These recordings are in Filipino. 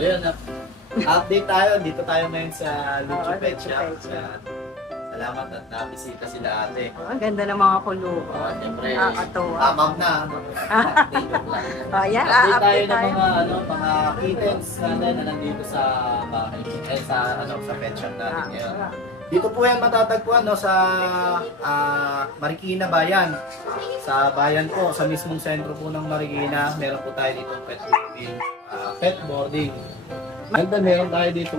So yun, update tayo. Dito tayo ngayon sa Lucho Pet Shop. Salamat at nabisita sila ate. Ang ganda ng mga kulungan. Siyempre, Nakakatuwa. tamam na. Ayan, update tayo update ng mga kittens na nandito sa bahay. Sa pet shop natin ngayon. Dito po yan matatagpuan sa Marikina Bayan. Sa bayan po, sa mismong sentro po ng Marikina, meron po tayo dito pet boarding. And then meron tayo dito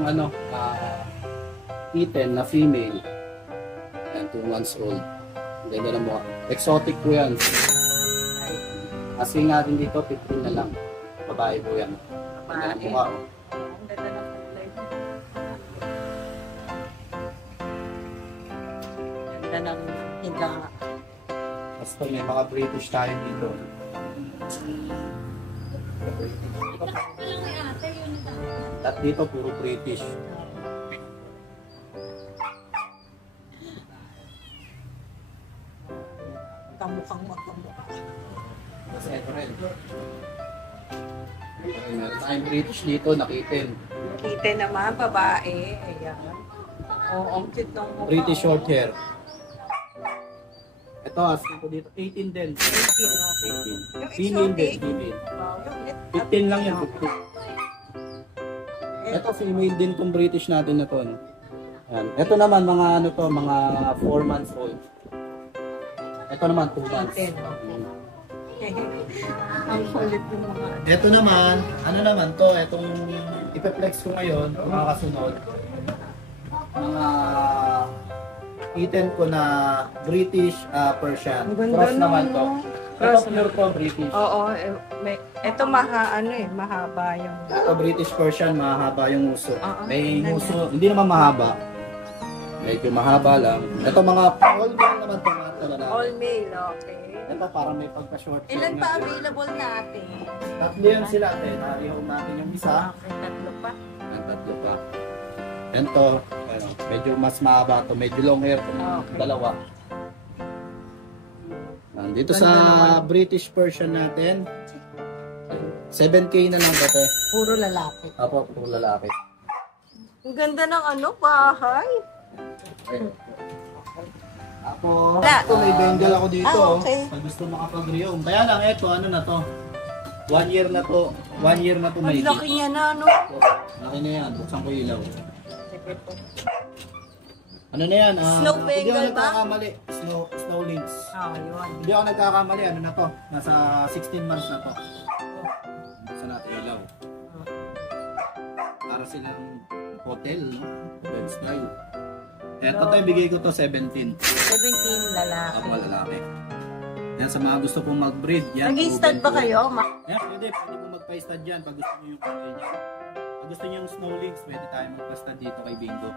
kitten na female. And 2 months old. Ganda na mukha. Exotic po yan. Asking natin dito, 15 na lang. Babae po yan. Ganda na mukha. Ang ganda ng kulay. Ganda ng higa. Basta may mga British tayo dito. At dito puro British. Kamukhang magkamukha. Kasi ito rin. Meron tayong British dito, nakitin. Kita naman, babae. Ayan. Oo, ang cute ng mukha. British short hair. Ito, asking ko dito, 18 din. 18, okay. 18. Female din, female. Wow, yung 15 lang yan, 15. Ito, female din tong British natin na to. Yan. Ito naman, mga mga 4 months old. Ito naman, 2 months. Ang kulit ng mga... Ito naman, itong ipeplex ko ngayon, mga kasunod. Mga kitten ko na British Persian. Cross naman to. Cross pure to British. Oo, ito mahaba yung... Ito British Persian, mahaba yung uso. May tingnan uso, hindi naman mahaba. Medyo mahaba lang. Ito mga all male naman ito mga talaga. All male, okay. Ito parang may pagka-short. Ilan pa available natin? Tatlo yan sila. Nariyaw natin yung isa. Okay, tatlo pa. Ang tatlo pa. Ito, medyo mas mahaba to, medyo long hair itong dalawa. Dito sa British Persian natin, 7K na lang ito. Puro lalaki. Apo, puro lalaki. Ang ganda ng bahay. Ako, may Bengal ako dito. Okay. Pag gusto makapag-reom. Kaya lang, ito, na to? 1 year na to. 1 year na to may. Ang laki niya na, Laki na yan. Buksan ko ilaw. Sige po. Ano na yan? Snow Bengal hindi ako ba? nagkakamali. Snow lynx. Yun. Hindi ako nagkakamali. Ano na to? Nasa 16 months na to. Buksan natin ilaw. Para silang hotel, no? Bed style. Eto tayo, bigay ko to 17. 17 lalaki. Ako lalaki. Yan sa mga gusto pong mag-breed. Nag-i-stud ba kayo? Yan, pwede pong magpa-stud dyan pag gusto nyo yung kulay niya. Pag gusto nyo yung snow lynx, pwede tayo magpa-stud dito kay Bingo.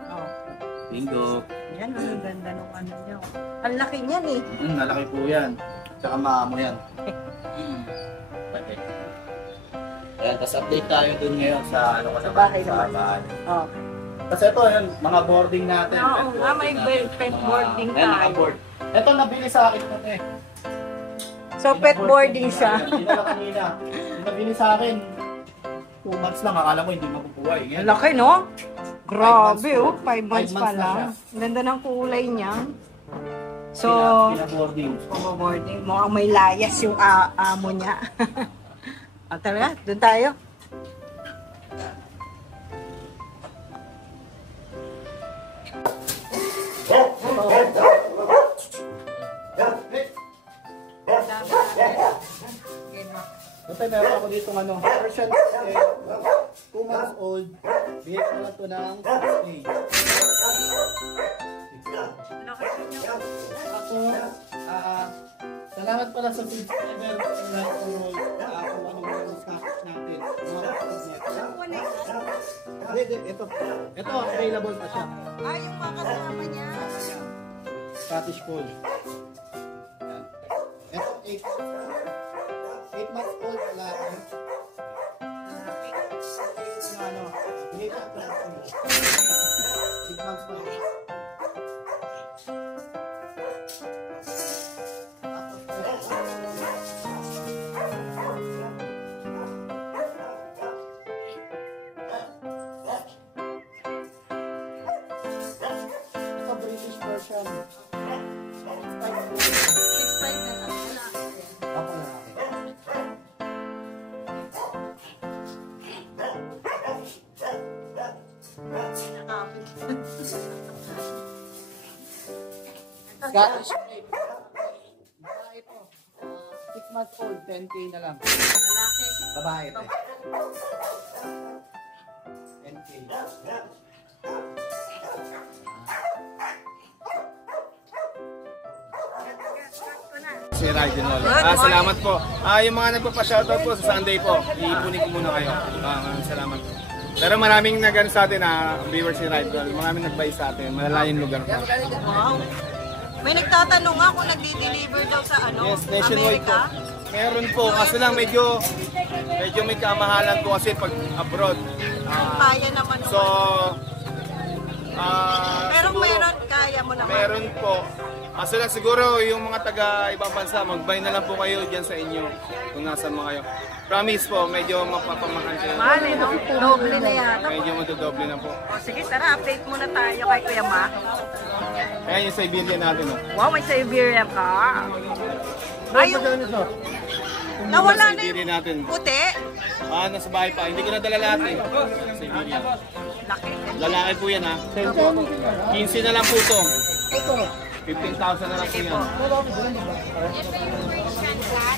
Bingo. Yan, ang ganda ng niya. Ang laki niyan eh. Malaki po yan. Tsaka maamo yan. Ayan, tapos update tayo dun ngayon sa bahay naman. Kasi ito, yun, mga boarding natin. Oo nga, may pet boarding tayo. Ito, nabili sa akin ito eh. So, pet boarding siya. Hindi na kanina. Nabili sa akin. 2 months lang, akala mo hindi makukuha. Ang laki, no? Grabe, 5 months pa na lang. siya. Ganda ng kulay niya. So, Pina-boarding. boarding. Mukhang may layas yung amo niya. Tara, doon tayo. Kasi meron ako dito Persian 2 months old. Bigay ko lang ito ng 6K. Ako, salamat pala sa subscriber kung anong status natin. Ito, available pa siya. Yung mga kasama niya. Scottish Fold. Ito, 8 months old wala. Bigay ko ito. 8 months pa lang. British Persian. 6'5 na lang. Wala. Ako na natin. Nakapit. Scottish Straight. Babae po. 6 months old, 10K na lang. Malaki. Babae ito. 10K. Si Raiden Lolo. Good morning. Salamat po. Yung mga nagpapa-shoutout po sa Sunday po, iipunin ko muna kayo. Salamat po. Pero maraming nag-ano sa atin viewers si Raiden. Maraming nag-buy sa atin. Malalayong lugar po. Wow. May nagtatanong nga kung nagdi-deliver daw sa Yes, nationwide po. Amerika. Meron po. Kaso lang medyo may kamahalan po kasi pag abroad. Kaya naman. So, Pero siguro, meron, kaya mo naman. meron po. Kaso lang siguro yung mga taga ibang bansa, mag-buy na lang po kayo dyan sa inyo kung nasan mo kayo. Promise po, medyo mapapamahal kayo. Mahal eh, no? Doble na yata. Medyo madodoble na po. O, sige, tara, update muna tayo kay Kuya Ma. Ayan yung Siberian natin. Oh. Wow, may Siberian ka. Ayun, nawala na Siberian yung natin. puti. Nasa bahay pa. Hindi ko nadala lahat eh. Siberian. Laki. Lalaki po yan ha. 15 na lang po ito. 15,000 na lang po Sige yan. po.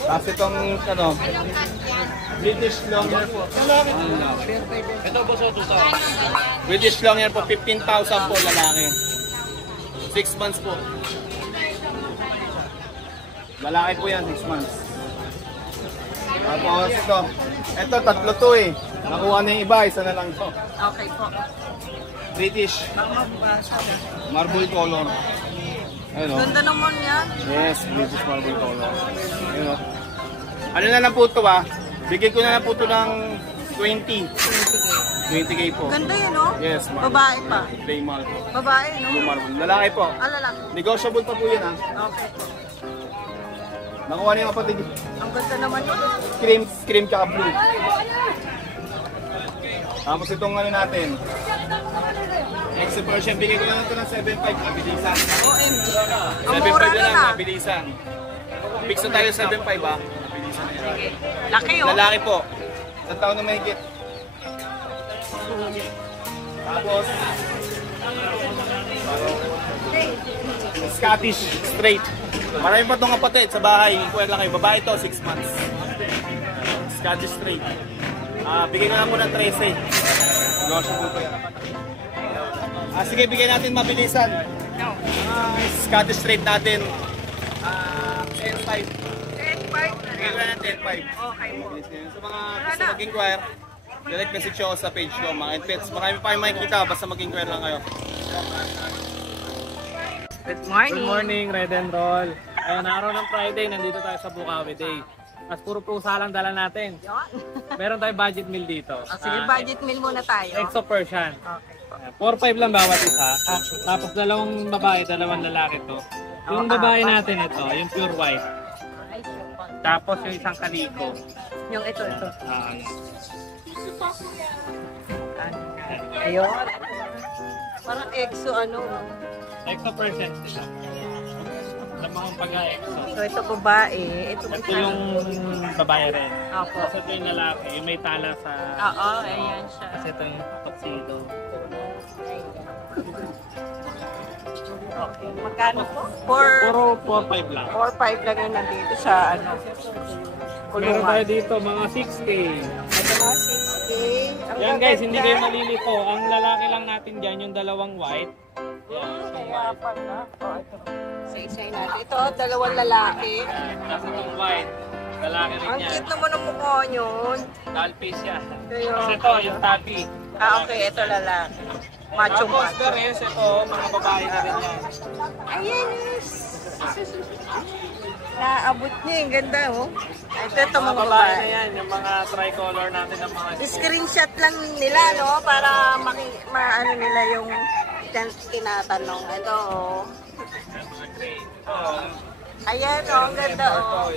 Tapos itong British Longhair po. Ito po sa tuto. British Longhair po, 15,000 po lalaki. 6 months po. Lalaki po yan, 6 months. Tapos ito tatlo to eh. Nakuha na yung iba, isa na lang to. Okay po. British. Marble color. Ayun o. Ganda naman yan. Yes, British marble color. Ayun o. Ano na lang po ito ba? Bigay ko na lang po ito ng 20. 20K po. Ganda yun, no? Yes, marble. Babae pa. Play marble po. Babae, no? Blue marble. Lalaki po. Ala lang. Negotiable pa po yan ha. Okay po. Nakuha na yung kapatid. Ang ganda naman yun. Cream tsaka blue. Tapos itong ano natin. Next Persian, bigay ko na lang ito ng 7.5 mabilisan. OMG. Ang 7.5 mura na na lang, na. mabilisan. Fix na tayo 7.5 ha. Mabilisan na yan. Sige. Laki, oh. Lalaki po. Isang taon na mahigit. Tapos, Scottish straight. Marami pa itong kapatid sa bahay. Kuya lang kayo. Babae ito, 6 months. Scottish straight. Bigay ko na po ng 13. Negotiable po yan. Sige, bigay natin mabilisan. Scottish straight natin. 10.5. 10.5 na Bigay ko lang. na ng 10.5. Okay po. Sa mga gusto mag-inquire, direct message ako sa page ko, mga pets. Marami pa kayong makikita, basta mag-inquire lang kayo. Good morning. Good morning, Red and Roll. Ayun, araw ng Friday, nandito tayo sa Bukawi Day. At puro pusa lang dala natin. Yun. Meron tayong budget meal dito. Sige, budget meal muna tayo. Exo Persian. Okay po. 4-5 lang bawat isa. Tapos dalawang babae, dalawang lalaki to. Yung babae natin ito, yung pure white. Tapos yung isang kaliko. Yung ito. Ah, Ayun. Parang exo ano. Exo Persian sila. Alam mo kung pag-exo. So ito babae. Ito Ito yung babae rin. Opo. Tapos ito yung lalaki, yung may tala sa... Oo, ayan siya. Kasi ito yung tuxedo. Okay. Magkano po? Puro 4-5 lang. 4-5 lang yung nandito sa ano. Meron tayo dito mga 6K. Ito mga 6K. Ang Yan guys, hindi kayo gaganda. malilito. Ang lalaki lang natin dyan, yung dalawang white. Yan, Kaya pala. Ito. Sa isa natin. Ito, dalawang lalaki. tapos itong white, lalaki rin Ang yan. cute naman ang mukha yun. Talpies yan. Kaya, Tapos ito, yung tapi. okay, ito lalaki. Macho Tapos macho. the rest, ito, mga babae na rin yan. Ayan, yes. Naabot niya, yung ganda, oh. Ito mga Mga babae na yan, yung mga tricolor natin ng mga... Screenshot lang nila, no? Para maano nila yung tinatanong. Ito, oh. Oh, Ayan, oh. Ang ganda, oh.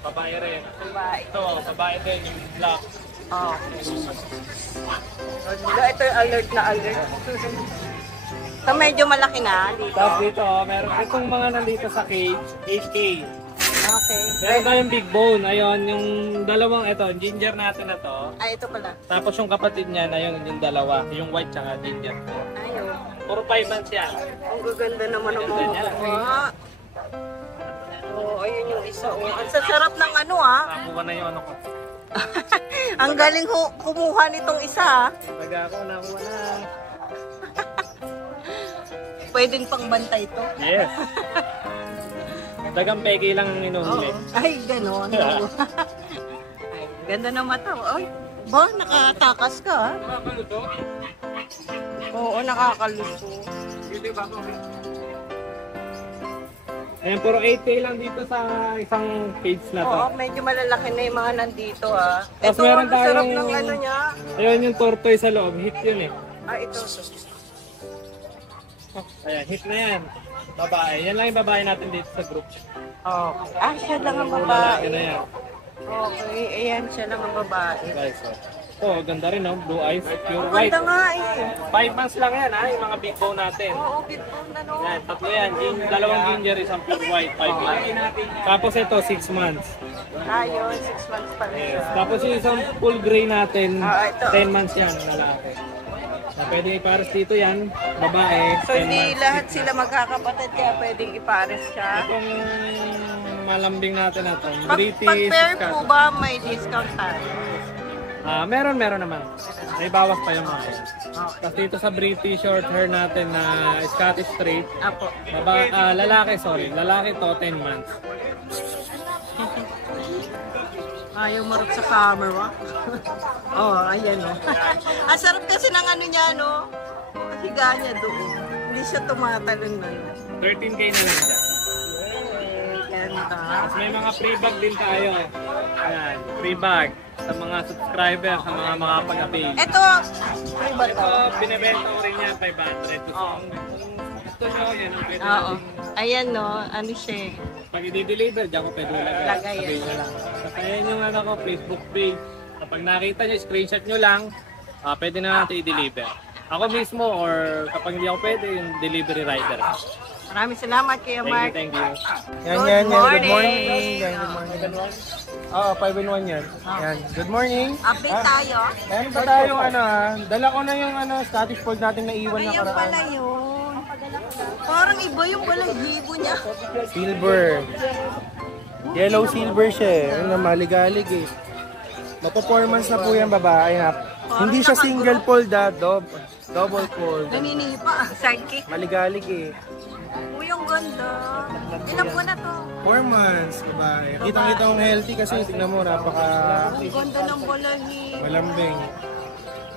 babae rin. Babae. Ito, babae din, yung black. Oh. Ito yung alert na alert. So, medyo malaki na dito. Tapos dito, meron itong mga nandito sa cage, 8K. Okay. Meron tayong big bone. Ayun, yung dalawang ito, ginger natin na to. Ay, ito pala. Tapos yung kapatid niya na yun, yung dalawa, yung white tsaka ginger. Ayun. Puro 5 months yan. Ang gaganda naman ng mga Ganda niya. mukha. Oh, ayun yung isa. Oh. Ang sasarap ng ano ah. Nakuha na yung ano ko. Ang galing kumuha nitong isa ah. Taga ako, nakuha na. Pwedeng pang bantay to. Yes. Dagang pegi lang ang inuhuli. Oo. Ay, gano'n. Ay, ganda ng mata. Ay, ba, nakatakas ka ah. Nakakaluto? Oo, nakakaluto. Hindi ba ako? Ayan, puro 8K lang dito sa isang cage na to. Oo, medyo malalaki na yung mga nandito ah. Tapos Ito, meron ang sarap tayong- ng ano niya. Ayun yung tortoise sa loob. Hit yun eh. Ah, ito. Ayan, hit na yan. Babae. Yan lang yung babae natin dito sa group. Okay. Ah, siya lang ang Lalaki babae. na yan. Okay, ayan, siya lang ang babae. Guys, oh, ganda rin, no? Blue eyes, pure Ang white. ganda nga eh. 5 months lang yan, ha? Yung mga big bone natin. Oo, beautiful na no. Yan, tatlo yan. Dalawang ginger, isang pure white, 5 months. Tapos ito, 6 months. Ayun, 6 months pa rin siya. Tapos yung isang full gray natin, Ah, ito. 10 months yan, lalaki. So, pwede ipares dito yan, babae, So, 10 hindi months. lahat sila magkakapatid kaya pwedeng ipares siya. Itong malambing natin na to, Pag British pair Cat. po ba may discount tayo? Meron naman. May bawas pa yung mga yan. Tapos dito sa British short hair natin na Scottish straight, Apo. lalaki to 10 months. Ayaw marot sa camera. Oh, ayan o. Ang sarap kasi ng ano niya, no? Higa niya doon. Hindi siya tumatalon na. 13K na lang siya. Ganda. Tapos may mga free bag din tayo. Ayan, free bag sa mga subscriber, sa mga makapag-avail. Ito, ay ba Ito, to? binibenta ko rin yan, 500. So, gusto nyo, yan ang pwede Oo. natin. Ayan, no? Ano siya? Pag i-deliver, diyan ko pwede Lagay lagay. yan. Sabihin nyo lang. Tapos ayan yung ano ko, Facebook page. Kapag nakita nyo, screenshot nyo lang, pwede na natin i-deliver. Ako mismo or kapag hindi ako pwede, yung delivery rider. Maraming salamat, Kuya Mark. Thank you. Good morning. Yan, good morning. Oo, 5 in 1 yan. Yan, good morning. Update tayo. Meron pa tayong ano dala ko na yung Scottish Fold natin na iwan na Ayan pala karaan. yun. Parang iba yung balahibo niya. Silver. Yellow silver siya eh. Yung maligalig eh. Mapo-performance na po yan babae na. Hindi siya single fold double fold. Naninipa. Sidekick. Maligalig eh. Uy, ang ganda. Ilang buwan na to? 4 months babae. Kitang-kita kong healthy kasi tingnan mo napaka Ang ganda ng balahi. malambing.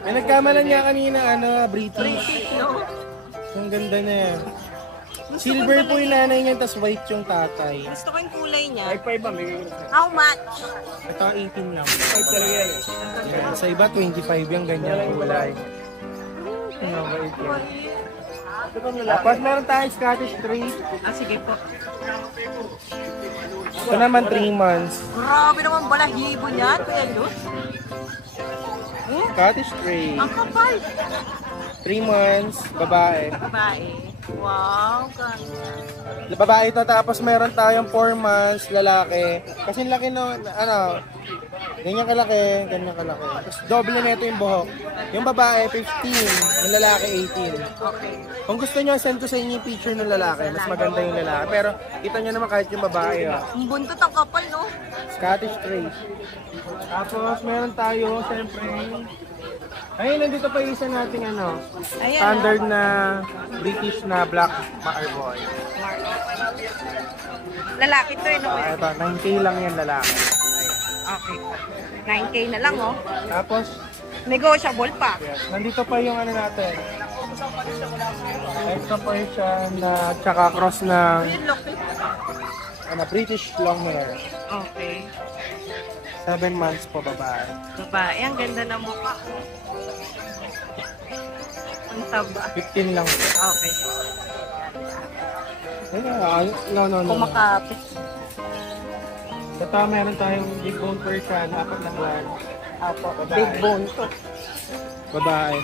May nagkamalan niya kanina British. British, no? Ang ganda na yan. Silver po yung nanay niya, tapos white yung tatay. Gusto ko yung kulay niya. 5 ba? May How much? Ito 18 lang. 5 talaga yan. Yan. Sa iba, 25 yung ganyan kulay. Tapos meron tayong Scottish Tree. Ah, sige po. Ito naman 3 months. Grabe naman balahibo niya. Kuya Luz. Scottish Tree. Ang kapal. 3 months, babae. Babae. Wow, ganda. Babae ito, tapos meron tayong 4 months, lalaki. Kasi laki no, ganyan kalaki, ganyan kalaki. Tapos doble nito yung buhok. Yung babae, 15. Yung lalaki, 18. Okay. Kung gusto nyo, send ko sa inyo yung picture ng lalaki. Mas maganda yung lalaki. Pero kita nyo naman kahit yung babae. Ang buntot ang kapal, no? Scottish Tree. Tapos meron tayo, siyempre. Ayun, nandito pa yung isa nating Ayan. standard na British na black Marboy. Lalaki to, no? Ito, 9K lang yan lalaki. Okay. 9K na lang, oh. Tapos, Negotiable pa. yes, nandito pa yung natin. Extra Persian na tsaka cross ng Ayun, laki. British long hair. Okay. 7 months po babae. Babae, ang ganda ng mukha. Ang taba. 15 lang. Okay. No. Kumakapit. Ito meron tayong big bone Persian, 4 na buwan. Apo. Babae. Big bone to. Babae.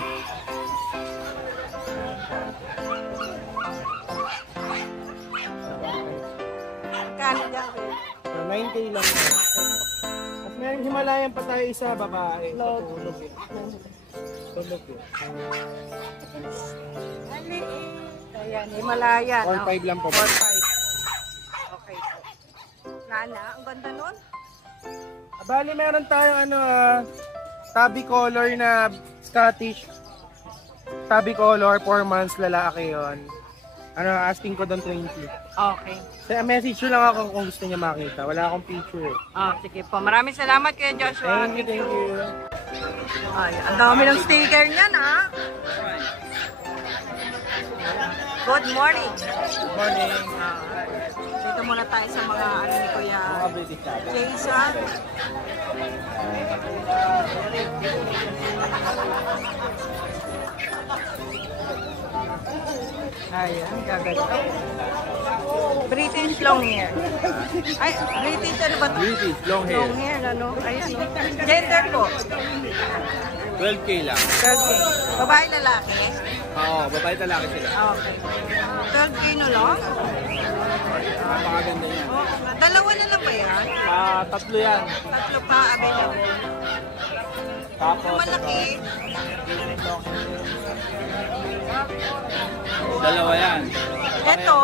Magkano dyan? So, 9K lang. At may Himalayan pa tayo isa, babae. Tulog eh. Tulog eh. Ayan, Himalayan. 4-5 lang po. 4-5. Okay po. Nana, ang ganda nun. Bali, meron tayong tabby color na Scottish. Tabby color, 4 months, lalaki yon. Asking ko doon 20. Okay. Kaya message nyo lang ako kung gusto niya makita. Wala akong picture eh. Sige po. Maraming salamat Kuya Joshua. Thank you. Ay, ang dami ng sticker niyan, ha? Good morning. Good morning. Dito muna tayo sa mga ano ni Kuya British tabby. Jason. Ayan, gaganda. British long hair. Ay, British ano ba ito? British, long hair. Long hair, ano? Ayan, no? Gender po. 12K lang. 12K. Babae, lalaki? Oo, babae talaki sila. Okay. 12K na lang? Napakaganda yan. Oh, dalawa na lang ba yan? Tatlo yan. Tatlo pa available. Tapos, Yung malaki, dalawa yan. ito,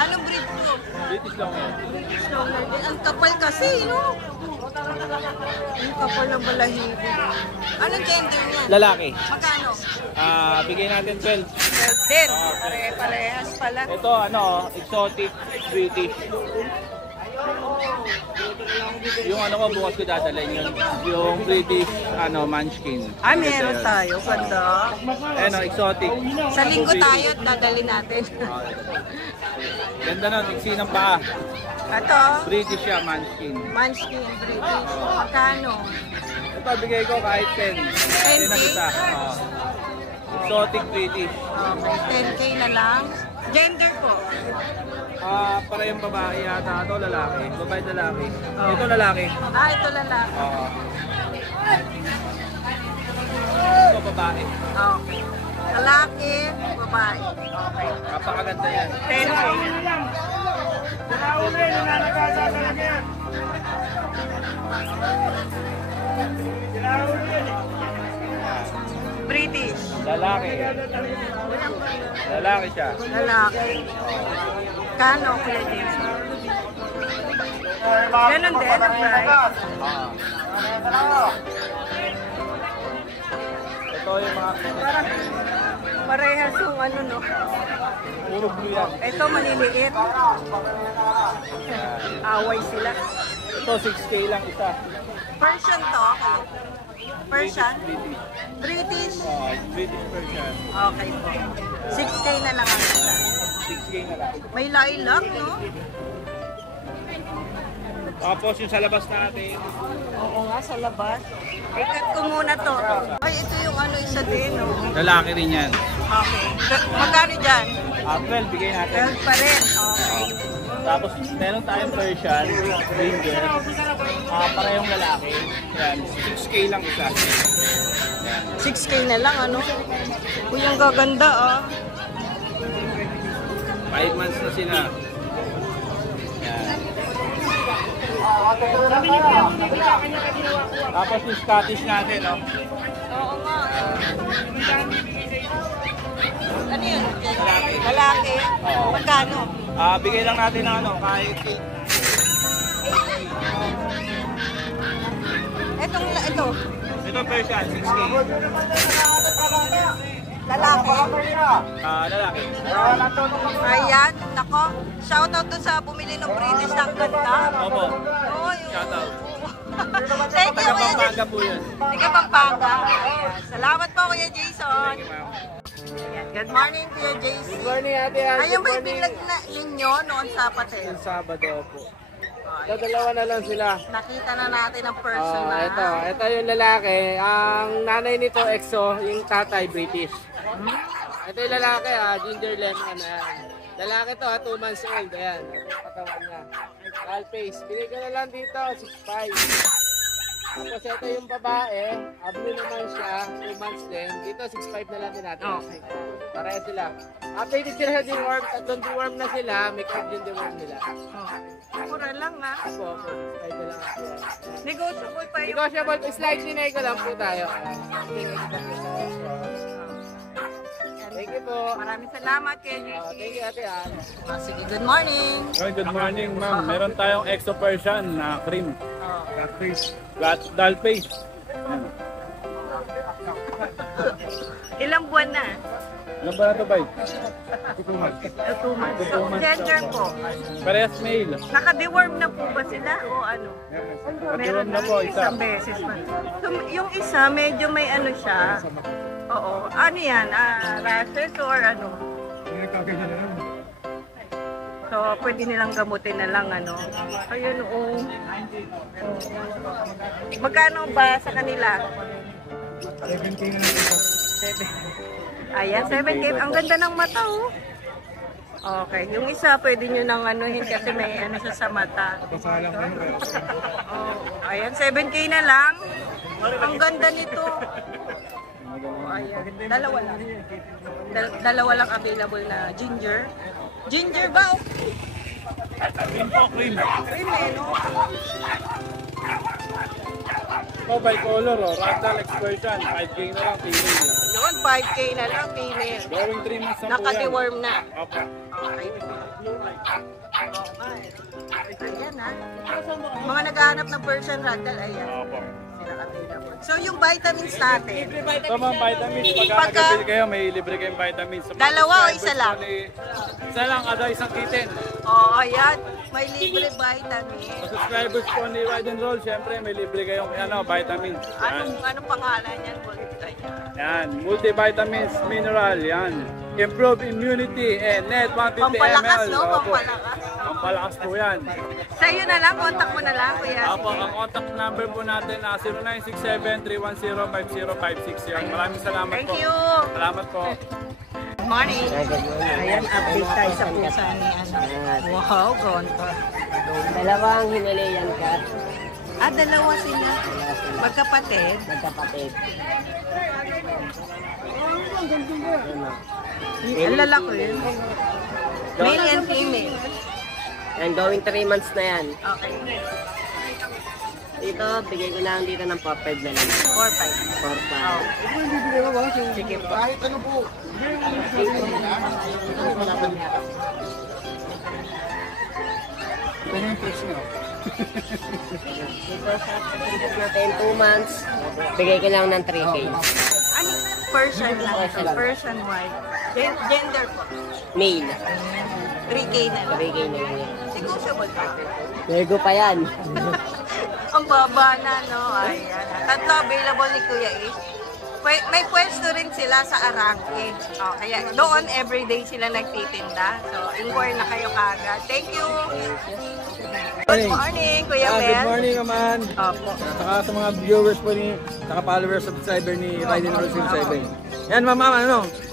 anong breed ko? British long hair. British long hair din. Ang kapal kasi, no? Ang kapal ng balahibo. Anong gender niya? Lalaki. Magkano? Bigay natin 12. 12 din. Pare-parehas pala. Ito, exotic British. Yung ko bukas ko dadalhin yun. Yung British, munchkin. Meron tayo. Ganda. Exotic. Sa linggo tayo, dadali natin. Ganda nun, iksi ng paa. Ito, British siya, munchkin. Munchkin British. Magkano? Ito, bigay ko kahit 10. 10 ang isa. Exotic British. Okay, 10K na lang. Gender po. Para yung babae yata. Ito lalaki. Babae lalaki. Ito lalaki. Ito lalaki. Ito babae. Okay. Lalaki, babae. Okay. Napakaganda yan. 10K. British. Lalaki. Lalaki siya. Lalaki. Kano, Kuya James? Ganon din, ang price. Ito yung mga Parehas yung ano, no? puro blue yan. Ito, maliliit. Away sila. Ito 6K lang isa. Persian to. Persian? British? British Persian. Okay po. 6K na lang ang isa. 6K na lang. May lilac, no? Tapos yung sa labas natin. Oo nga, sa labas. Ikat ko muna to. Ay, ito yung ano, isa din, no? Lalaki rin yan. Okay. Magkano dyan? 12 bigay natin. 12 pa rin. Okay. Tapos meron tayong Persian, Ranger. Parehong lalaki. Yan, 6K lang isa. Yan. 6K na lang, ano? Uy, ang gaganda, ah. 5 months na sila. Yan. Tapos yung Scottish natin, no? Oo nga. Ano yun? Lalaki. Lalaki? Oo. Magkano? Bigay lang natin ng kahit Ito. ito Persian, 6K. Lalaki. Lalaki. Ayan, nako. Shoutout to sa bumili ng British ng ganda. Opo. Oy, Shoutout. Thank you, Kuya Jason. Pampanga po yun. Sige, Pampanga. Salamat po, Kuya Jason. Ayan. Good morning, Kuya Jason. Good morning, Ate Ann. Ayun ba yung bilag na ninyo noon sa Patel? Yung Sabado po. Dalawa na lang sila. Nakita na natin ang personal. Ito yung lalaki. Ang nanay nito, EXO, yung tatay, British. Ito yung lalaki, ginger lemon na yan. Lalaki to, 2 months old. Ayan, katawan niya. All face. Binigyan na lang dito, 6'5". Tapos ito yung babae, blue naman siya, 2 months din. Dito 6'5 na lang din natin. Okay. Pareho sila. Updated sila sa deworm, tatlong deworm na sila, may card yung deworm nila. Oh. Mura lang ha. Opo, 6'5 na lang ako. Negotiable pa yung... Negotiable, slightly na lang po tayo. Thank you po. Maraming salamat kay Thank you, Ate Ann. Sige, good morning. Good morning, ma'am. Meron tayong Exo Persian na cream. Got doll face. Ilang buwan na? Ano ba na ito, bay? 2 months. So, gender po. Parehas male. Naka-deworm na po ba sila o ano? Naka-deworm na po, isa. Isang beses pa. So, yung isa, medyo may ano siya. Oo. Ano yan? Rashes or ano? So, pwede nilang gamutin na lang, ano. Ayun, oo. Magkano ba sa kanila? 7K na lang ito. Ayan, 7K. Ang ganda ng mata, oh. Okay. Yung isa, pwede nyo nang anuhin kasi may ano siya sa mata. Oh, ayan, 7K na lang. Ang ganda nito. Oh, ayan. Dalawa lang. Dalawa lang available na ginger. Ginger ba? Cream. Cream eh, no? Ito, by color, oh. Ragdoll X Persian. 5K na lang, female. Yun, 5K na lang, female. Going 3 months na po yan. Naka-deworm na. Opo. Okay. Ayan, ha? Mga naghahanap ng Persian ragdoll, ayan. Opo. Sila available. So, yung vitamins natin, Ito, ma'am, vitamins. Pagka Pagka- nag-bill kayo, may libre kayong vitamins. Sa mga Dalawa o subscribers isa lang? po Isa lang, ada isang kitten. oh, ayan. May libre vitamins. Sa subscribers po ni Ride and Roll, syempre may libre kayong vitamins. Yan. Anong pangalan yan? Yan, multivitamins, mineral, yan. Improve immunity and net 150 Pampalakas, ml. no? Opo. Pampalakas. Pampalakas po yan. Sa iyo na lang, contact mo na lang, kuya. Opo, ang contact number po natin na 0967-310-5056 yan. Maraming salamat Thank po. you. Salamat po. Good morning. Ayan, update tayo sa pusa ni ano. Wow, gonto. Dalawang Himalayan cat, Dalawa sila. Magkapatid. magkapatid. Ang lalaki yun. Male and female. And going 3 months na yan. Okay. Dito, bigay ko lang dito ng 4-5 na lang. 4-5. 4-5. Sige po. Kahit ano po. Ito na yung price nyo. Dito sa pagkakit natin 2 months, bigay ko lang ng 3K. Ano? Persian lang. Persian white. Gender po. Male. 3K na lang. 3K na lang yan. Negotiable pa. Nego pa yan. Ang baba na, no? Ayan. Tatlo available ni Kuya Ish. May pwesto rin sila sa Arangke. Oh, kaya doon everyday sila nagtitinda. So, inquire na kayo kagad. Thank you! Good morning, Kuya Mel. Good morning naman. Opo. Saka sa mga viewers po ni, saka followers, subscriber ni Ride and Roll 07. Yan ma'am,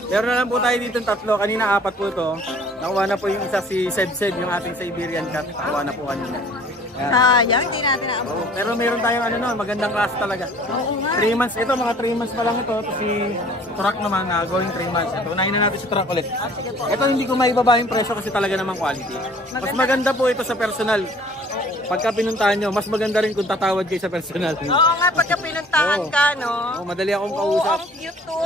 meron na lang po tayo dito tatlo. Kanina 4 po ito. Nakuha na po yung isa si Seb, yung ating Siberian cat. Nakuha na po kanina. Yan. Sayang, hindi natin naabot. Oo, pero meron tayong magandang class talaga. Oo nga. 3 months, ito mga 3 months pa lang ito. Ito si Truck naman, going 3 months. Ito, unahin na natin si Truck ulit. Ito hindi ko maibaba yung presyo kasi talaga naman quality. Mas maganda po ito sa personal. Pagka pinuntahan nyo, mas maganda rin kung tatawad kayo sa personal. Oo nga, pagka pinuntahan ka, no? Oo, madali akong Oo, kausap. ang cute to.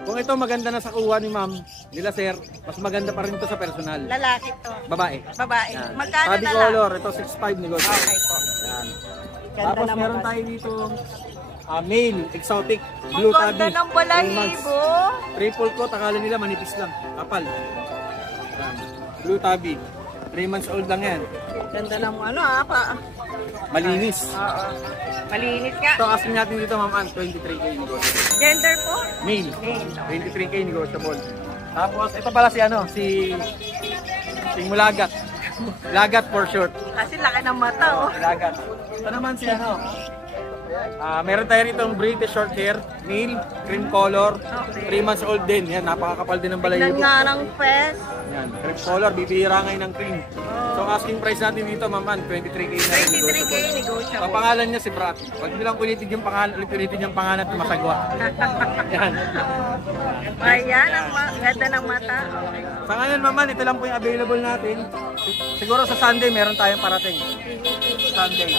Kung ito maganda na sa kuha ni ma'am, nila sir, mas maganda pa rin ito sa personal. Lalaki to. Babae. Babae. Yan. Magkano Tabi na lang? color, ito 6'5 negosyo. Okay po. Yan. Ganda Tapos naman meron kasi. tayo dito male, exotic, Ang blue ganda tabby. ng 3 months. balahibo. Triple coat, akala nila manipis lang. Kapal. Yan. Blue tabby. 3 months old lang yan. Ganda ng Malinis. Oo. Malinis nga. Ito asking natin dito ma'am, 23K negosyo. Gender po? Male. Male. 23K negotiable. Tapos ito pala si Mulagat. Lagat for short. Kasi laki ng mata, oh. Lagat. Ito naman si Meron tayo rito British short hair, male, cream color, 3 months old din. Yan, napakakapal din ng balahibo. Tignan nga ng fest. Yan, cream color, bibihira ngayon ng cream. So, ang asking price natin dito, maman, 23K na. 23K, negotiable. Ang pangalan niya si Brat. Huwag nilang ulitin yung pangalan at masagwa. Yan. Ayan, ang ganda ng mata. Okay. Sa ngayon, maman, ito lang po yung available natin. Siguro sa Sunday, meron tayong parating. Sunday.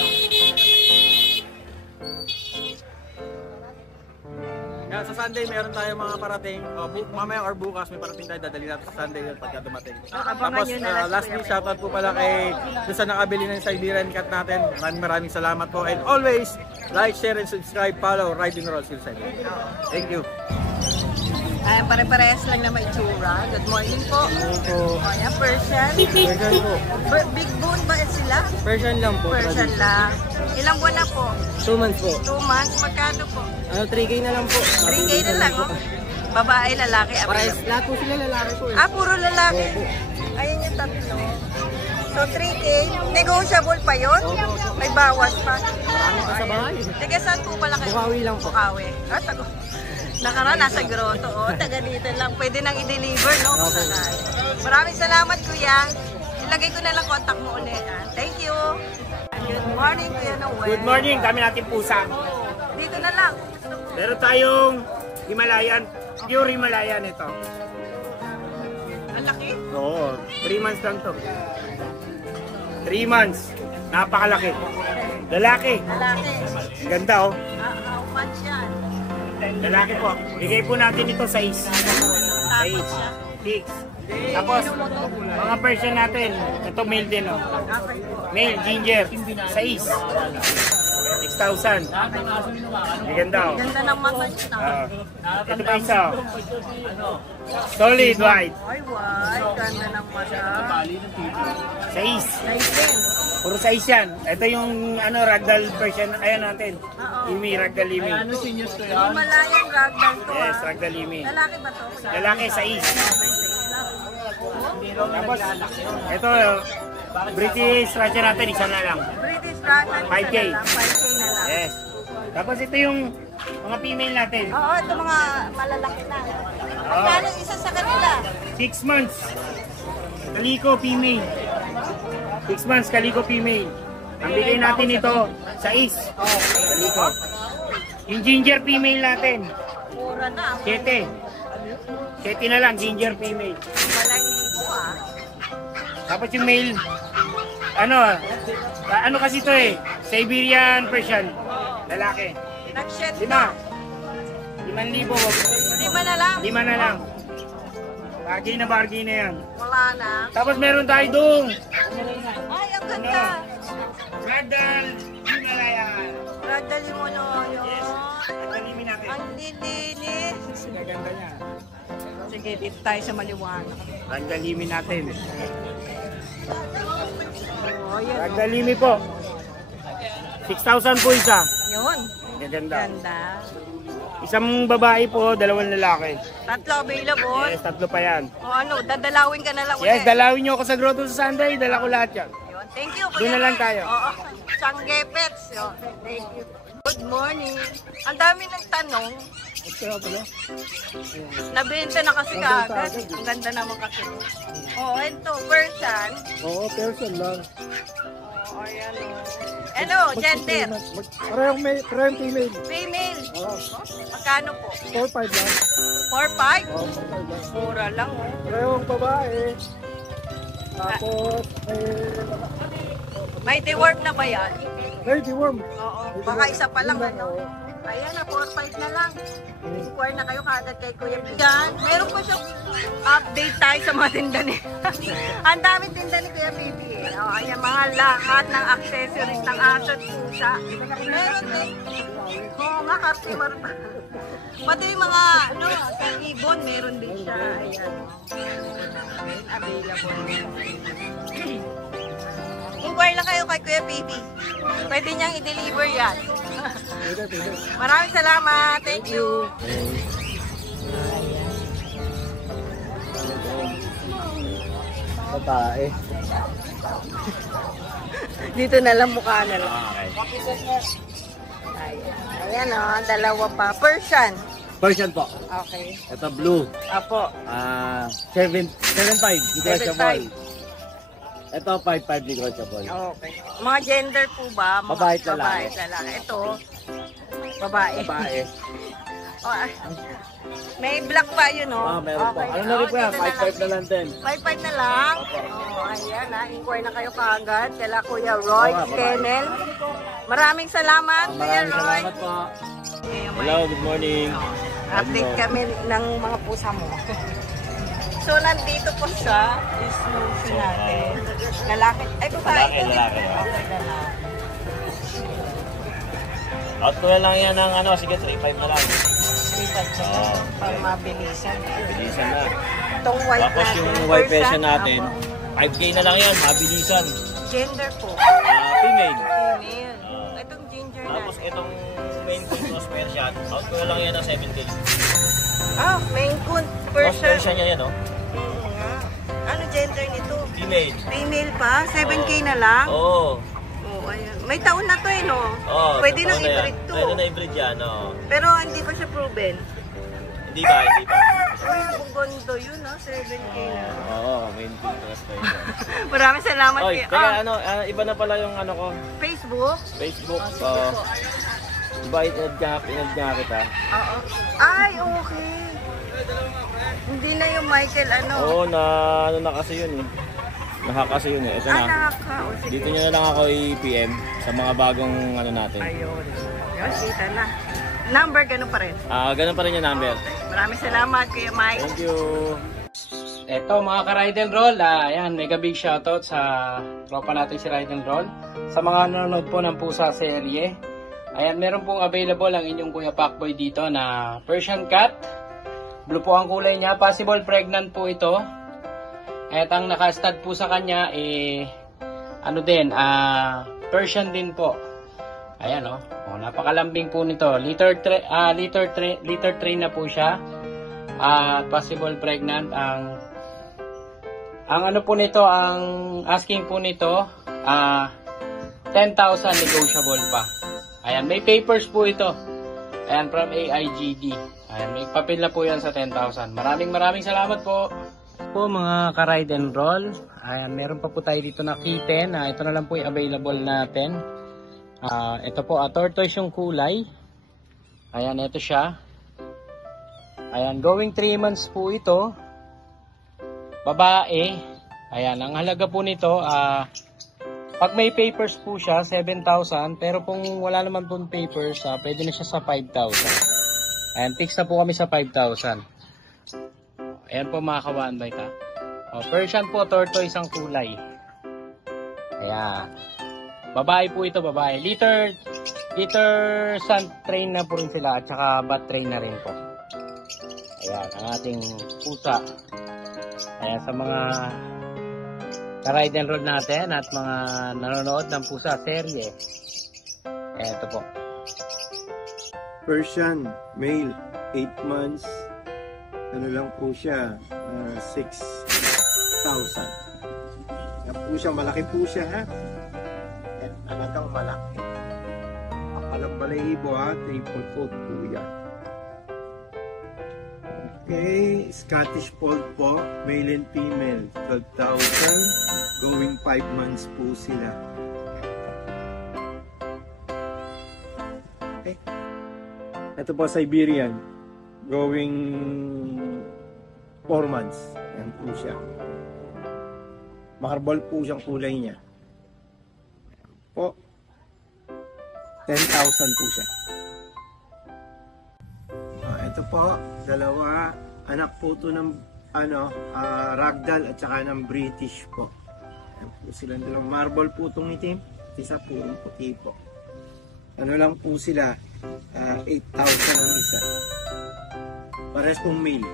Yan, sa Sunday, meron tayong mga parating. Mamaya or bukas, may parating tayo. Dadali natin sa Sunday yun pagka dumating. Tapos, lastly, shoutout po pala kay doon sa nakabili ng Siberian Cat natin. Maraming salamat po. And always, like, share, and subscribe. Follow Riding Rolls with Siberian. Thank you. Ayan, pare-parehas lang na may itsura. Good morning po. Ayan, Persian. Persian po. Big bone ba sila? Persian lang po. Persian lang. Ilang buwan na po? 2 months po. 2 months. Magkano po? 3K na lang po. 3K na lang, oh. Babae, lalaki. Lahat po sila lalaki po. Puro lalaki. Ayan yung tatlo. So, 3K. Negotiable pa yun? May bawas pa. Marami pa sa bahay. Taga saan po pala kayo? Bukawi lang po. Bukawi. Nakaraan, nasa grotto. Taga dito lang. Pwede nang i-deliver, no? Maraming salamat, kuya. Ilagay ko na lang contact mo ulit. Thank you. Good morning, Kuya Noel. Good morning, kami natin pusa. Dito na lang. Meron tayong Himalayan, pure Himalayan ito. Ang laki. Oo, 3 months lang to. 3 months, napakalaki. Lalaki, Lalaki. ganda oh. How much yan? Lalaki po, bigay po natin ito 6. 6. Tapos, mga Persian natin, ito male din oh. Male, ginger, 6. 6,000. Ganda oh. Ganda ng mata niya. Ito pa isa oh. Solid white. Ay, why? Ganda ng mata. 6. Nice din. Puro 6 yan. Ito yung ragdoll Persian, ayan natin. Imi, ragdoll imi. Himalayan ragdoll to, Yes, ragdoll imi. Lalaki ba to? Lalaki 6. Tapos, ito, British Raja natin, isa na lang. British ragdoll. 5K. 5K na lang. Yes. Tapos ito yung mga female natin. Oo, ito mga malalaki na. Magkano isa sa kanila? 6 months. Kaliko female. 6 months, kaliko female. Ang bigay natin ito, 6. Kaliko. Yung ginger female natin, Mura na. 7. 7 na lang, ginger female. Balahibo ah. Tapos yung male, ano kasi ito Siberian Persian, lalaki. Nag-shed 5. na. 5,000. 5 na lang. 5 na lang. Bargain na yan. Wala na. Tapos meron tayo doon. Ay, ang ganda. Ragdoll Himalayan. Ragdoll mo no yun. Yes. Ragdoll natin. Ang lilinis. Ganda niya. Sige, dito tayo sa maliwanag. Ragdoll natin. Oh, yan. Ragdoll po. 6,000 po isa. Yun. Ganda. Ganda. Isang babae po, 2 lalaki. Tatlo available. Yes, 3 pa yan. O ano, dadalawin ka na lang Yes, ulit. dalawin nyo ako sa grotto sa Sunday. Dala ko lahat yan. Yun. Thank you. Doon na lang tayo. Oo. Sangge Pets. Yun. Thank you. Good morning. Ang dami ng tanong. Nabenta na kasi kaagad. Ang ganda naman kasi. Oo, ito. Persian. Oo, Persian lang. Oo, ayan o. Ano, gender? Parehong female. Female. Magkano po? 4-5 lang. 4-5? Mura lang oh. Parehong babae. Tapos, May deworm na ba yan? may deworm. Oo. Baka isa pa lang ano. Ayan na, 4-5 na lang. Square na kayo kaagad kay Kuya Bigan. Meron pa siyang update tayo sa mga tinda ni. Ang daming tinda ni Kuya Bibi. Oh, ayan, mga lahat ng accessories ng aso at pusa. Meron din. Oo nga, customer pa. Pati yung mga, ibon, meron din siya. Ayan. Available. Inquire lang kayo kay Kuya Bibi. Pwede niyang i-deliver yan. Maraming salamat. Thank you. Babae. Dito na lang, mukha na lang. Ayan o, dalawa pa. Persian. Persian po. Okay. Ito blue. Apo. 7.5 negotiable. Ito 5.5 negotiable. Okay. Mga gender po ba? Mga Babae at lalaki. Babae at lalaki. Ito, babae. Babae. Oh, may black pa yun, no? Meron po. Ano na rin po yan? 5.5 na lang din. 5.5 na lang. Ayan, inquire na kayo kaagad. Kala Kuya Roy Kennel. Maraming salamat, Kuya Maraming Roy. salamat po. Hello, good morning. Update kami ng mga pusa mo. So, nandito po siya. Is snow natin. Lalaki. Ay, babae. Lalaki. Okay, lalaki. Out ko na lang yan ng ano, sige 3.5 na lang. 3.5 na. Para mabilisan. Bilisan na. Itong white Tapos natin. yung white Persian, version natin, apo. 5K na lang yan, mabilisan. Gender po. Female. Female. Itong ginger Tapos natin. itong main coon cross Persian, out ko na lang yan ng 7K. Maine Coon. Cross Persian. Persian yan yan, oh. Oo nga. Ano gender nito? Female. Female pa? 7K na lang? Oo. Oh, ayan. May taon na to eh, no? Oo. Pwede totoo nang na yan. i-breed to. Pwede na i-breed yan, oo. Pero hindi pa siya proven. Hindi pa. Uy, bugondo yun, ha? 7K na. Oo, main coon cross Persian. Maraming salamat Oy, kayo. teka, ano, iba na pala yung ano ko, Facebook? Facebook. Sige po. Diba, inad nga kita. Oo. Ay, okay. Hindi na yung Michael, ano? Oo, ano na kasi yun eh. Naka kasi yun eh. Ito na. Anak ka. O, sige. Dito nyo na lang ako i-PM sa mga bagong ano natin. Ayun. Yun, kita na. Number, ganun pa rin. Ganun pa rin yung number. Maraming salamat, Kuya Mike. Thank you. Eto mga ka-ride and roll, ayan, mega big shoutout sa tropa natin si Ride and Roll. Sa mga nanonood po ng Pusa serye, ayan, meron pong available ang inyong Kuya Pacboy dito na Persian Cat. Blue po ang kulay niya, possible pregnant po ito. At ang naka-stud po sa kanya, ano din, Persian din po. Ayan napakalambing po nito. Liter 3 na po siya. Possible pregnant ang ano po nito, ang asking po nito 10,000 negotiable pa. Ayan, may papers po ito. Ayan, from AIGD. Ayan, may papel na po yan sa 10,000. Maraming salamat po. Po mga ka-ride and roll. Ayan, meron pa po tayo dito na kitten. Ito na lang po yung available natin. Ito po, tortoise yung kulay. Ayan, ito siya. Ayan, going 3 months po ito. Babae. Ayan, ang halaga po nito, pag may papers po siya, 7,000. Pero kung wala naman pong papers, pwede na siya sa 5,000. Ayan, fix na po kami sa 5,000. Ayan po mga ka-one bite ha. Persian po, tortoise ang kulay. Ayan. Babae po ito, babae. Liter sun train na po rin sila at saka bat train na rin po. Ayan, ang ating pusa. Ayan, sa mga ka-ride and roll natin at mga nanonood ng Pusa serye. Ayan, ito po. Persian, male, 8 months. Ano lang po siya, 6,000. Yan po siya, malaki po siya ha. Yan, talagang malaki. Akalang balahibo ha, triple coat po yan. Okay, Scottish Fold po, male and female, 12,000. Going 5 months po sila. Okay. Ito po Siberian, going 4 months. Yan po siya. Marble po siyang kulay niya. Po, 10,000 po siya. Ito po, dalawa. Anak po ito ng ragdoll at saka ng British po. Ayan po sila dalawang marble po itong itim. Isa po yung puti po. Ano lang po sila, 8,000 ang isa. Pares pong male.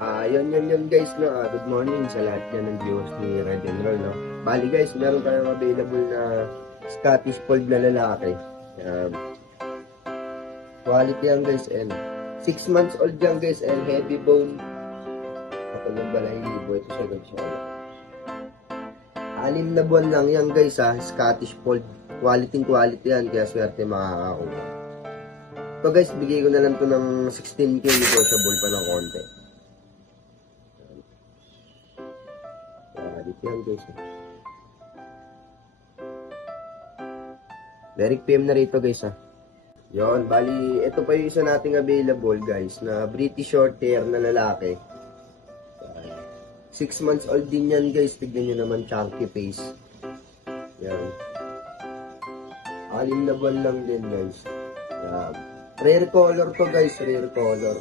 Yun guys, no? Good morning sa lahat dyan ng viewers ni Red and Roll, no? Bali guys, meron tayong available na Scottish Fold na lalaki. Quality yan guys, and 6 months old yan guys, and heavy bone. Ito yung balahibo, ito siya guys. 6 na buwan lang yan guys, ha? Scottish Fold. Quality yan, kaya swerte makakakuha. So guys, bigay ko na lang to ng 16K, negotiable pa ng konti. Quality yan guys. Derek PM na rito guys, ha. Yon, bali, ito pa yung isa nating available guys, na British short hair na lalaki. 6 months old din yan guys, tignan nyo naman, chunky face. Yan. 6 na buwan lang din guys. Yan. Rare color to guys, rare color.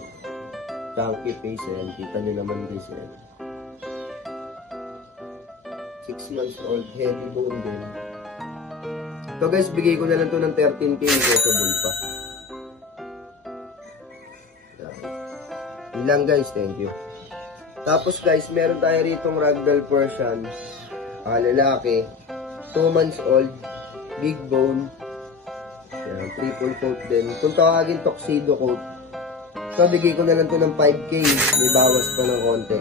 Chunky face yan, kita nyo naman guys yan. 6 months old, heavy bone din. So guys, bigay ko na lang to ng 13K, negotiable pa. Yun lang guys, thank you. Tapos guys, meron tayo ritong Ragdoll Persian, lalaki, 2 months old, big bone, yan, triple coat din. Kung tawagin tuxedo coat, so bigay ko na lang to ng 5K, may bawas pa ng konti.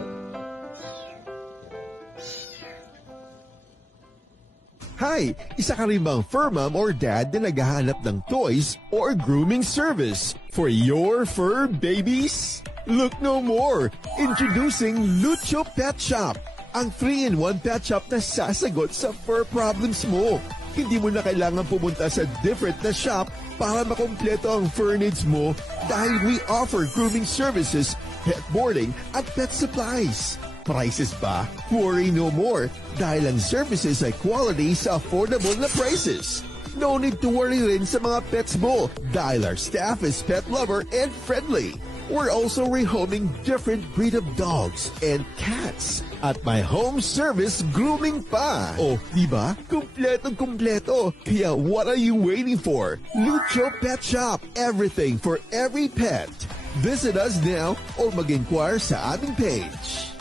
Hi! Isa ka rin bang fur mom or dad na naghahanap ng toys or grooming service for your fur babies? Look no more! Introducing Lucho Pet Shop, ang 3-in-1 pet shop na sasagot sa fur problems mo. Hindi mo na kailangan pumunta sa different na shop para makumpleto ang fur needs mo dahil we offer grooming services, pet boarding at pet supplies. Prices ba? Worry no more dahil ang services ay quality sa affordable na prices. No need to worry rin sa mga pets mo dahil our staff is pet lover and friendly. We're also rehoming different breed of dogs and cats at my home service grooming pa. Oh, diba? Kumpletong-kumpleto. Kaya what are you waiting for? Lucho Pet Shop. Everything for every pet. Visit us now or mag-inquire sa aming page.